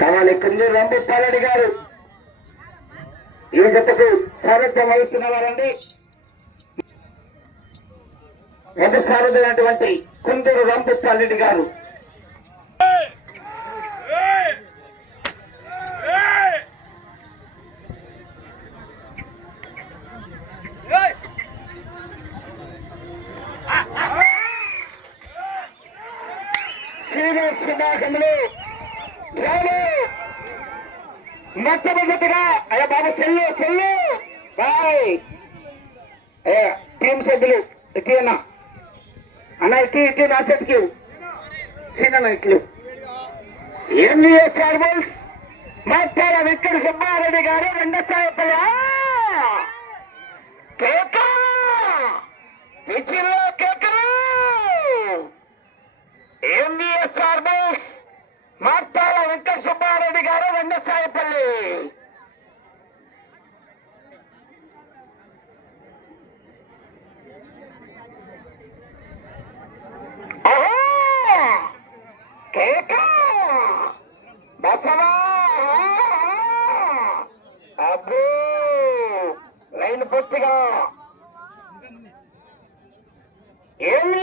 కావాలి కుందూరు రంభుపాలరెడ్డి గారు ఈ జతకు సారథ్యం వహిస్తున్న వారండి. మొదటి సారథైనటువంటి కుందూరు రంభుపాలరెడ్డి గారు. శ్రీనివాస్ విభాగంలో మొట్టమొదటిగా అయ్యా బాబు సెల్లు బాయ్ టీం సభ్యులు ఇటీ అన్న ఇటీ నా సెట్కి సీనన్న ఇట్లు ఎంవిఎస్ ఆర్బల్స్ మాట్లాడ వెంకట సుబ్బారెడ్డి గారు రెండో సాయపల్లి విచిల్లో ఎంవిఎస్ ఆర్బల్స్ మాట్లాడ వెంకట సుబ్బారెడ్డి గారు రెండో సాయపల్లి. బసవా అబ్బో లైన్ పూర్తిగా ఏమి